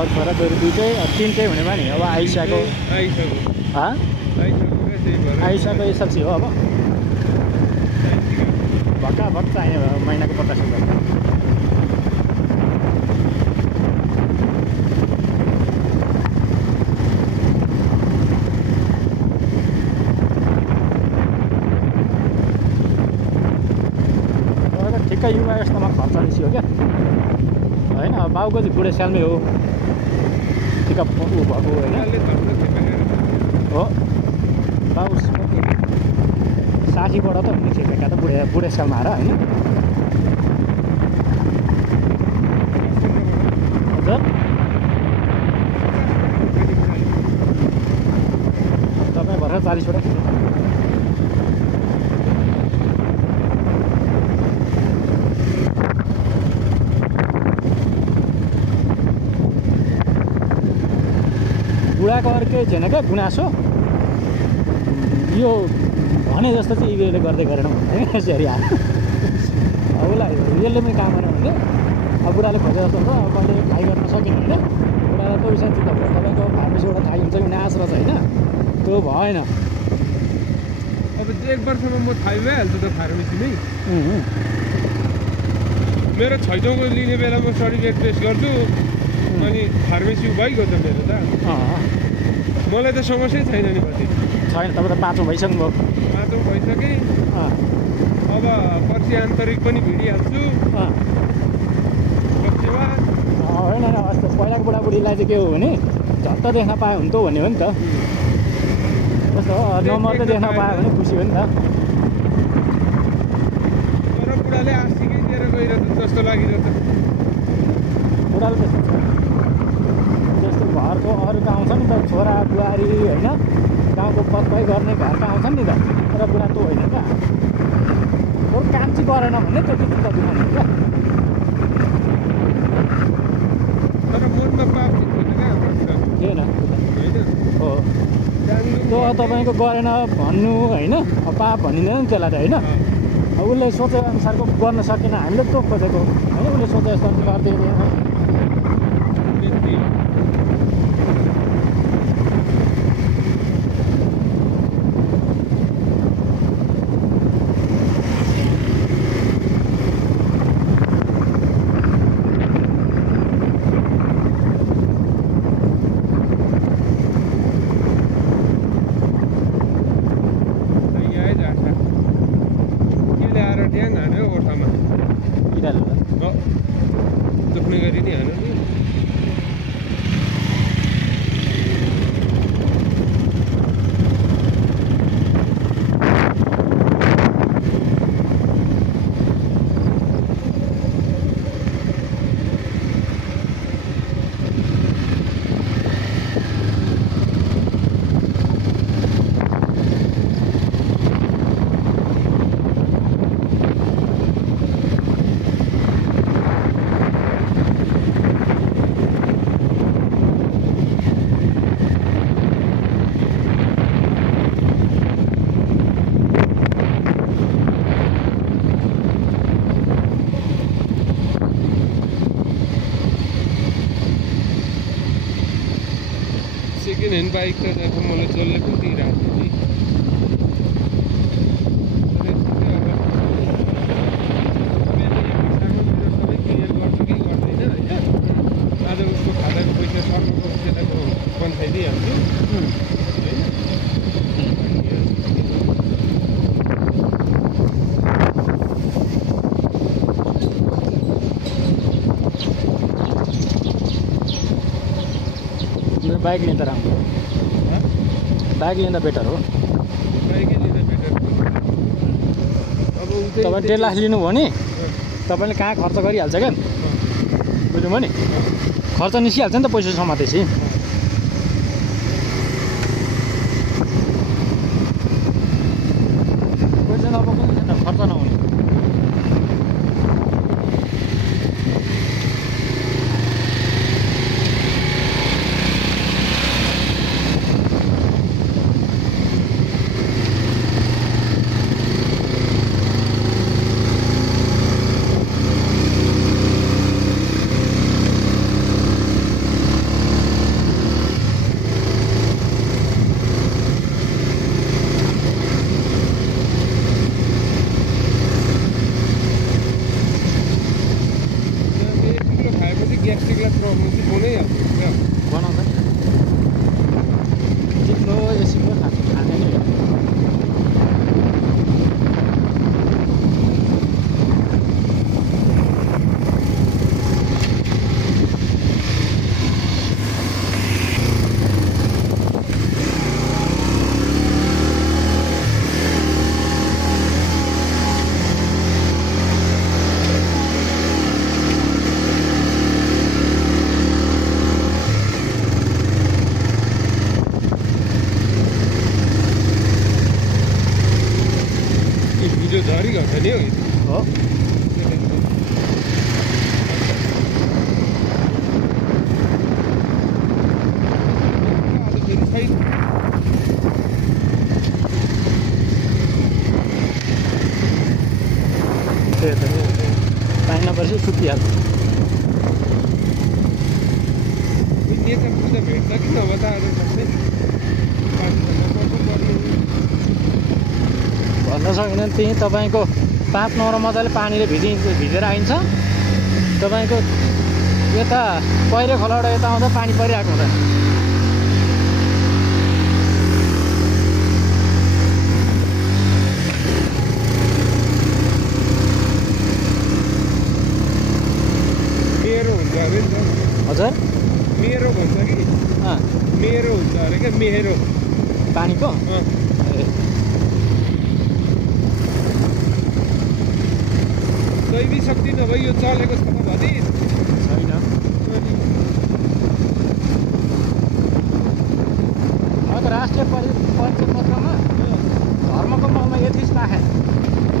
अरू छोराछोरी दुइटै तिनटै हुने भयो नि अब आइसाको आइसाको एसएलसी हो अब भक्का भक्क चाहियो महिनाको 50,000 ठिक्कै युवा यस्तोमा खर्च निस्क्यो क्या होइन बाउको चाहिँ बुढेसकालमै हो ठिक्क ऊ भएको होइन हो बाउ 60बाट त निस्केका त बुढेसकालमा आएर होइन हजुर तपाईँ भर्खर 40बाट बुढाको अर्कै छैन क्या गुनासो यो भने जस्तो चाहिँ इभिएले गर्दै गरेन भन्ने यसरी हाल अब उसलाई रियलले पनि काम गरेन भने अब बुढाले खोजे जस्तो हुन्छ अब मैले खाइ गर्न सकिनँ होइन बुढालाई त विषय चित्त भयो तपाईँको फार्मेसीबाट खाइ हुन्छ कि नाच रहेछ होइन त्यो भएन अब 1 वर्षमा म थाहै भइहाल्छु त फार्मेसीमै मेरो 6औँको लिने बेला म सर्टिफिकेट पेस गर्छु अनि फार्मेसी भइगयो त मेरो त मलाई त समस्या छैन नि कति छैन तपाईँ त 5औँ भइसक्नु भयो 5औँ भइसकेँ अब पर्सि आन्तरिक पनि भिडिहाल्छु होइन अस्ति पहिलाको बुढाबुढीलाई चाहिँ के हो भने झट्ट देख्न पायो हुन्थ्यो भन्ने हो नि त कस्तो हो नम्बर त देख्न पायो भने खुसी हो नि त तर बुढाले आस्तिकै दिएर गइरहेको जस्तो लागिरहेको छ बुढाले त्यस्तो त्यस्तो घरको अरू त आउँछ नि त छोरा बुहारी होइन गाउँको पत्पाइ गर्ने घरका आउँछन् नि त तर बुढा त होइन क्या अरू काम चाहिँ गरेन भने त्यो चित्त दिनु क्या तर मनमा पाप थिएन हो त्यो तपाईँको गरेन भन्नु होइन पाप भनिँदैन नि त्यसलाई त होइन उसले सोचे अनुसारको गर्न सकेन हामीले त खोजेको होइन उसले सोचे जस्तो गरिदिएन सेकेन्ड ह्यान्ड बाइक त जब मलाई जसले पनि दिइरहेको थियो नि सबै क्लियर गर्छु कि गर्दैन होइन आज उसको खाताको पैसा सर्नुपर्छ त्यसलाई म पन्साइदिइहाल्छु बाइक लिँदा राम्रो बाइक लिँदा बेटर हो बाइकै लिँदा बेटर अब तपाईँ 1.5 लाख लिनुभयो भने तपाईँले कहाँ खर्च गरिहाल्छ क्या बुझ्नुभयो नि खर्च निस्किहाल्छ नि त पैसा समातेपछि पैसा नपाएको नि छैन खर्च नहुने मुसी बनाइहाल्छ बनाउँछ नि चिप्लो यो सिप्लो खाने नि झरी घट्छ नि हो पानी नपर्छ सुकिहाल्छ भेट्छ कि नभए त भन्न सकिँदैन त्यहीँ तपाईँको 5 नम्बर मजाले पानीले भिजेर आइन्छ तपाईँको यता पहिरो खोलाबाट यता आउँदा पानी परिरहेको हुँदैन मेरो हुन्छ अरे नि त हजुर मेरो भन्छ कि मेरो हुन्छ अरे क्या मेरो पानीको दैवी शक्ति नभए यो चलेको छ भने छैन अब त राष्ट्रिय परिचय पत्रमा धर्मको मलमा एथिस्ट राखे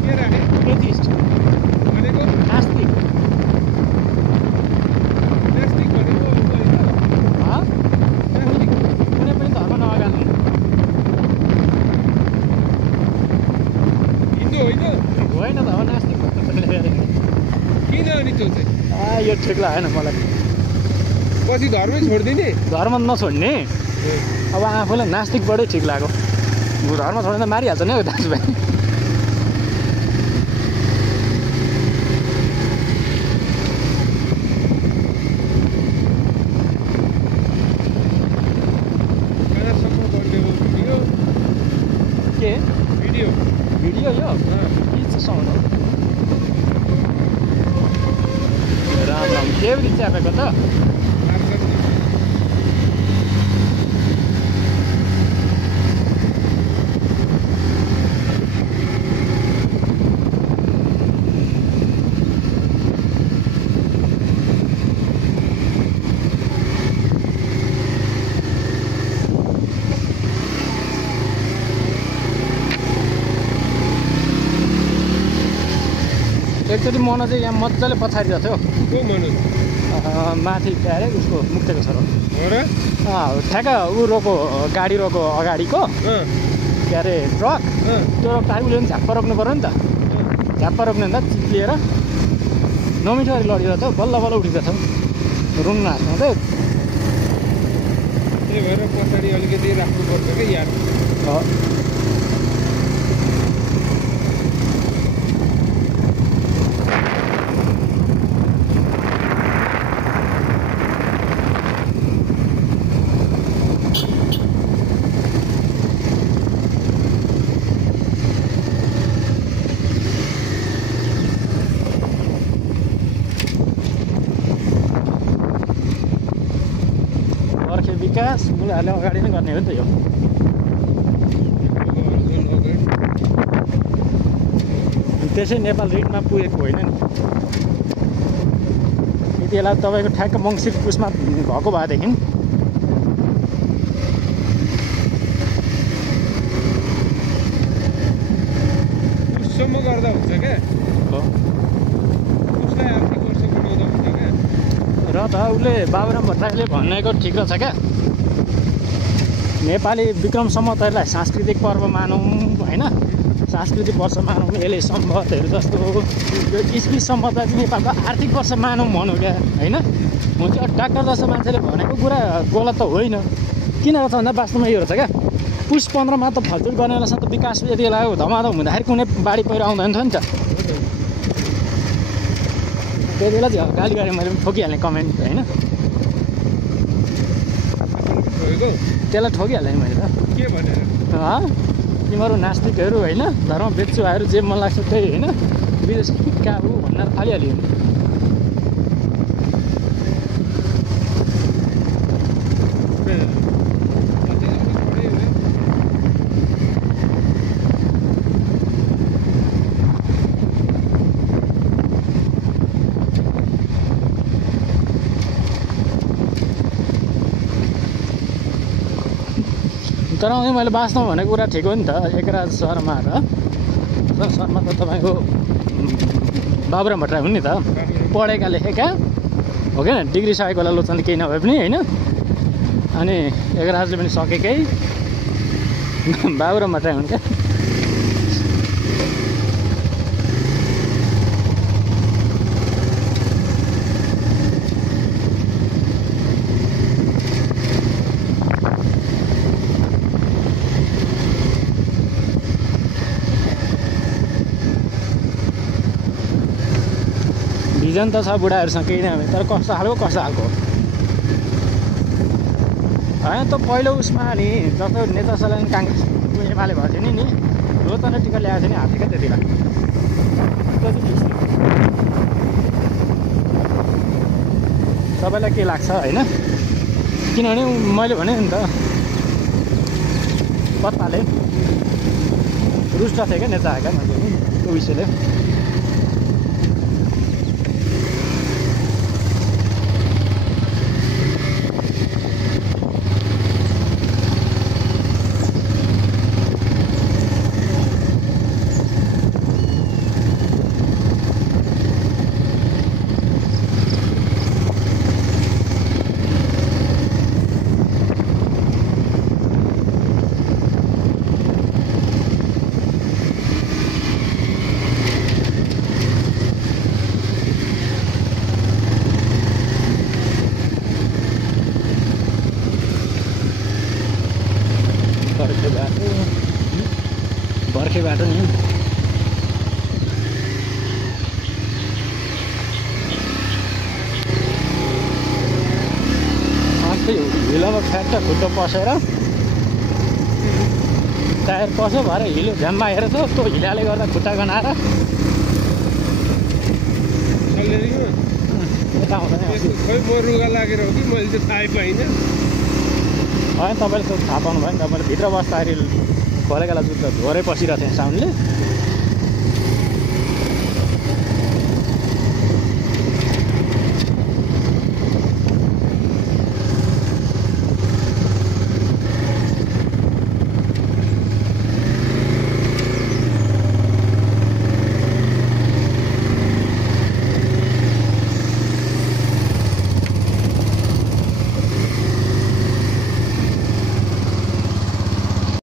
के राखे एथिस्ट भनेको नास्तिक नास्तिक भनेको कुनै पनि धर्म नअगाल्ने हिन्दू होइन त हो नास्तिक किन अनि त्यो चाहिँ यो ठिक लागेन मलाई पछि धर्मै छोडिदिने धर्म नछोड्ने अब आफूलाई नास्तिकबाटै ठिक लाग्यो धर्म छोडेर त मारिहाल्छ नि हौ दाजुभाइ के भिडियो यो के चाहिँ साउन्ड हो राम राम केवरी च्यापेको त एकचोटि मन चाहिँ यहाँ मजाले पछाडिरहेको थियो माथि के अरे उसको मुक्तेको छोरो ठ्याक्क ऊ रोको गाडी रोको अगाडिको के अरे ट्रक त्यो रोक्दा उसले पनि झ्याप्पा रोक्नु पऱ्यो नि त झ्याप्पा रोक्ने भन्दा चिप्लिएर नमिठो गरी लडिरहेको थियो बल्ल बल्ल उठिरहेको थियो रुङ्न हाँस्नु थियो त्यही भएर पछाडि अलिकति राख्नुपर्छ क्या यार विकास उनीहरूले अगाडि नै गर्ने हो नि त यो त्यसै नेपाल रिटमा पुगेको होइन नि यति बेला तपाईँको ठ्याक्क मङ्सिर पुसमा भएको भएदेखि पुससम्म गर्दा हुन्छ क्या पुसलाई आर्थिक वर्ष बनाउँदा हुन्छ क्या र त उसले बाबुराम भट्टराईले भनेको ठिक रहेछ क्या नेपाली विक्रम सम्वतहरूलाई सांस्कृतिक पर्व मानौँ होइन सांस्कृतिक वर्ष मानौँ यसले सम्वतहरू जस्तो यो इस्वी सम्वतलाई चाहिँ नेपालको आर्थिक वर्ष मानौँ भनौँ क्या होइन हुन्छ डाक्टर जस्तो मान्छेले भनेको कुरा गलत त होइन किन रहेछ भन्दा वास्तवमा यो रहेछ क्या पुस 15मा त फलफुल गर्नेलाई त विकास यति बेला धमाधम हुँदाखेरि कुनै बाढी पहिरो आउँदैन थियो नि त त्यति बेला चाहिँ गाली गरेँ मैले पनि ठोकिहाल्ने कमेन्ट होइन ठोकेको त्यसलाई ठोकिहालेँ मैले त के भनेर तिमीहरू नास्तिकहरू होइन धर्म बेचुवाहरू जे मन लाग्छ त्यही होइन विदेश कहाँ हो भनेर थालिहाल्यो तर पनि मैले बाँच्नु भनेको कुरा ठिक हो नि त एकराज शर्मा र शर्मा त तपाईँको बाबुराम भट्टराई हुन् नि त पढेका लेखेका हो क्या डिग्री सकेको होला लोचन केही नभए पनि होइन अनि एकराजले पनि सकेकै बाबुराम भट्टराई हुन् क्या भिजन त छ बुढाहरूसँग केही नभए तर कस्तो खालको होइन त पहिलो उसमा नि जस्तो नेता सल्यान काङ्ग्रेस एमाले भएको थियो नि लोचन टिका ल्याएको थियो नि हात क्या त्यतिखेर तपाईँलाई के लाग्छ होइन किनभने मैले भने नि त पत्ताले रुष्ट थियो क्या नेता आएका मान्छे त्यो विषयले बर्खे बाटो नि अस्ति हिलोमा फ्याट्ट खुट्टो पसेर टायर पस्यो भएर हिलो झ्याममा हेरेर त त्यो हिलाले गर्दा खुट्टा गनाएर यता हुँदैन खै म रुगा लागेर हो कि मैले चाहिँ थाहै पाइनँ होइन तपाईँले त थाहा पाउनु भयो नि तपाईँले भित्र बस्दाखेरि खोलेकालाई जुत्ता झोरै पसिरहेको थिएँ साउन्डले